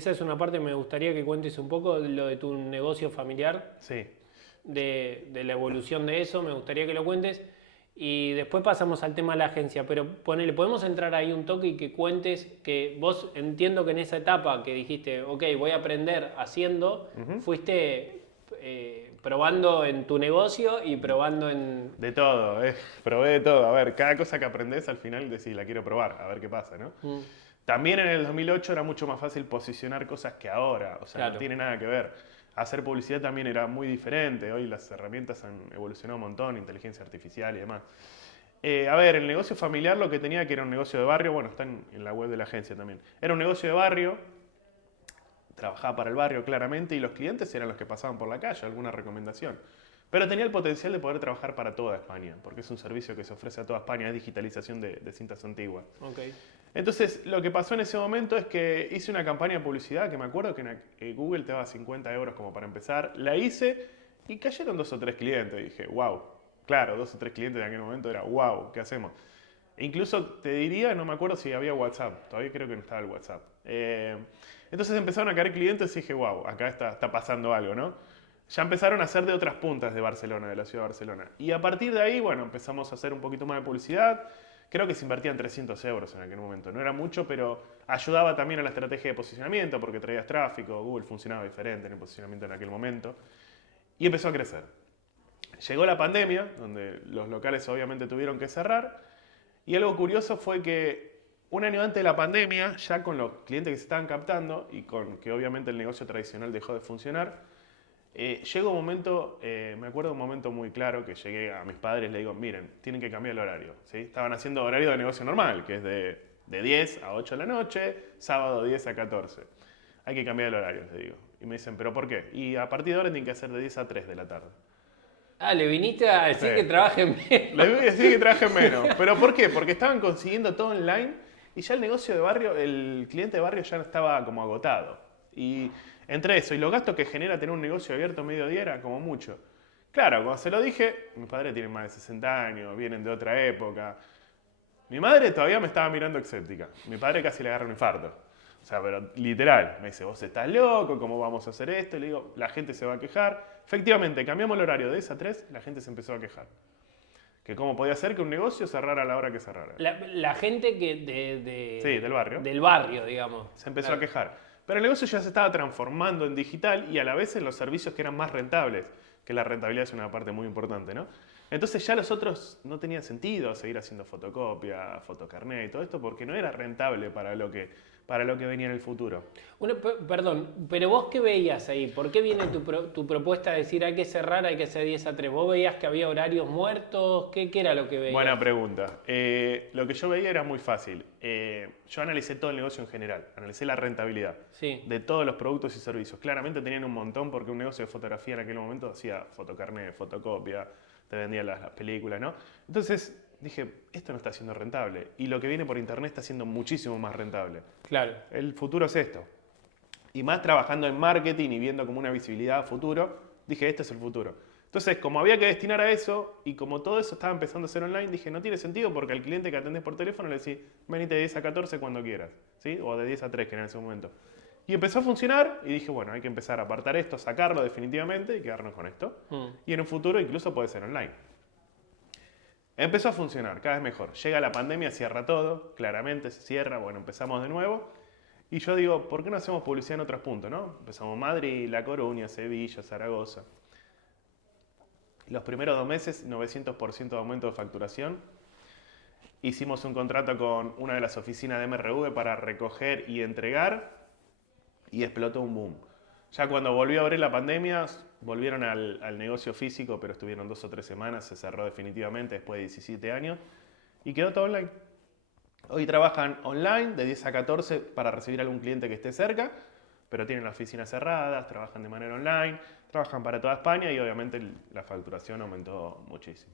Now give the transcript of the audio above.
Esa es una parte que me gustaría que cuentes un poco de lo de tu negocio familiar, Sí. de la evolución de eso, me gustaría que lo cuentes. Y después pasamos al tema de la agencia, pero ponele, podemos entrar ahí un toque y que cuentes que vos entiendo que en esa etapa que dijiste, ok, voy a aprender haciendo, Ujú. fuiste probando en tu negocio y probando en... De todo, probé de todo. A ver, cada cosa que aprendes al final decís, la quiero probar, a ver qué pasa, ¿no? Mm, También en el 2008 era mucho más fácil posicionar cosas que ahora, o sea, no claro. tiene nada que ver. Hacer publicidad también era muy diferente, hoy las herramientas han evolucionado un montón, inteligencia artificial y demás. A ver, el negocio familiar lo que tenía que era un negocio de barrio, bueno, está en la web de la agencia también. Era un negocio de barrio, trabajaba para el barrio claramente y los clientes eran los que pasaban por la calle, alguna recomendación. Pero tenía el potencial de poder trabajar para toda España, porque es un servicio que se ofrece a toda España, es digitalización de cintas antiguas. Ok. Entonces, lo que pasó en ese momento es que hice una campaña de publicidad que me acuerdo que Google te daba 50 euros como para empezar. La hice y cayeron dos o tres clientes. Y dije, wow. Claro, dos o tres clientes en aquel momento era, wow, ¿qué hacemos? E incluso te diría, no me acuerdo si había WhatsApp. Todavía creo que no estaba el WhatsApp. Entonces empezaron a caer clientes y dije, wow, acá está pasando algo, ¿no? Ya empezaron a hacer de otras puntas de Barcelona, de la ciudad de Barcelona. Y a partir de ahí, bueno, empezamos a hacer un poquito más de publicidad. Creo que se invertían 300 euros en aquel momento. No era mucho, pero ayudaba también a la estrategia de posicionamiento porque traías tráfico. Google funcionaba diferente en el posicionamiento en aquel momento. Y empezó a crecer. Llegó la pandemia, donde los locales obviamente tuvieron que cerrar. Y algo curioso fue que un año antes de la pandemia, ya con los clientes que se estaban captando y con que obviamente el negocio tradicional dejó de funcionar, llegó un momento, me acuerdo de un momento muy claro que llegué a mis padres y le digo, miren, tienen que cambiar el horario. ¿Sí? Estaban haciendo horario de negocio normal, que es de 10 a 8 de la noche, sábado 10 a 14. Hay que cambiar el horario, les digo. Y me dicen, ¿pero por qué? Y a partir de ahora tienen que hacer de 10 a 3 de la tarde. Ah, le viniste a Sí. decir que trabajen Les menos. voy a decir que trabajen menos. ¿Pero por qué? Porque estaban consiguiendo todo online y ya el negocio de barrio, el cliente de barrio ya estaba como agotado. Y entre eso y los gastos que genera tener un negocio abierto mediodía era como mucho. Claro, cuando se lo dije, mis padres tienen más de 60 años, vienen de otra época. Mi madre todavía me estaba mirando escéptica. Mi padre casi le agarra un infarto. O sea, pero literal, me dice, vos estás loco, ¿cómo vamos a hacer esto? Y le digo, la gente se va a quejar. Efectivamente, cambiamos el horario de 10 a 3, la gente se empezó a quejar. Que cómo podía ser que un negocio cerrara a la hora que cerrara. La gente que Sí, del barrio. del barrio, digamos. Se empezó a Claro. quejar. Pero el negocio ya se estaba transformando en digital y a la vez en los servicios que eran más rentables, que la rentabilidad es una parte muy importante, ¿no? Entonces ya los otros no tenían sentido seguir haciendo fotocopia, fotocarnet y todo esto porque no era rentable para lo que venía en el futuro. Perdón, pero vos qué veías ahí, ¿por qué viene tu propuesta de decir hay que cerrar, hay que hacer 10 a 3? ¿Vos veías que había horarios muertos? ¿Qué era lo que Buena veías? pregunta. Lo que yo veía era muy fácil. Yo analicé todo el negocio en general, analicé la rentabilidad Sí, de todos los productos y servicios. Claramente tenían un montón porque un negocio de fotografía en aquel momento hacía fotocarnet, fotocopia, te vendía las películas, ¿no? Entonces dije, esto no está siendo rentable y lo que viene por internet está siendo muchísimo más rentable. claro. El futuro es esto. Y más trabajando en marketing y viendo como una visibilidad a futuro, dije, este es el futuro. Entonces, como había que destinar a eso y como todo eso estaba empezando a ser online, dije, no tiene sentido porque al cliente que atendés por teléfono le decís, venite de 10 a 14 cuando quieras, ¿sí? O de 10 a 3, que era en ese momento. Y empezó a funcionar y dije, bueno, hay que empezar a apartar esto, sacarlo definitivamente y quedarnos con esto. Mm. Y en un futuro incluso puede ser online. Empezó a funcionar, cada vez mejor. Llega la pandemia, cierra todo, claramente se cierra, bueno, empezamos de nuevo. Y yo digo, ¿por qué no hacemos publicidad en otros puntos, no? Empezamos Madrid, La Coruña, Sevilla, Zaragoza. Los primeros 2 meses, 900% de aumento de facturación. Hicimos un contrato con una de las oficinas de MRV para recoger y entregar y explotó un boom. Ya cuando volvió a abrir la pandemia, volvieron al negocio físico, pero estuvieron 2 o 3 semanas, se cerró definitivamente después de 17 años y quedó todo online. Hoy trabajan online de 10 a 14 para recibir a algún cliente que esté cerca, pero tienen las oficinas cerradas, trabajan de manera online, trabajan para toda España y obviamente la facturación aumentó muchísimo.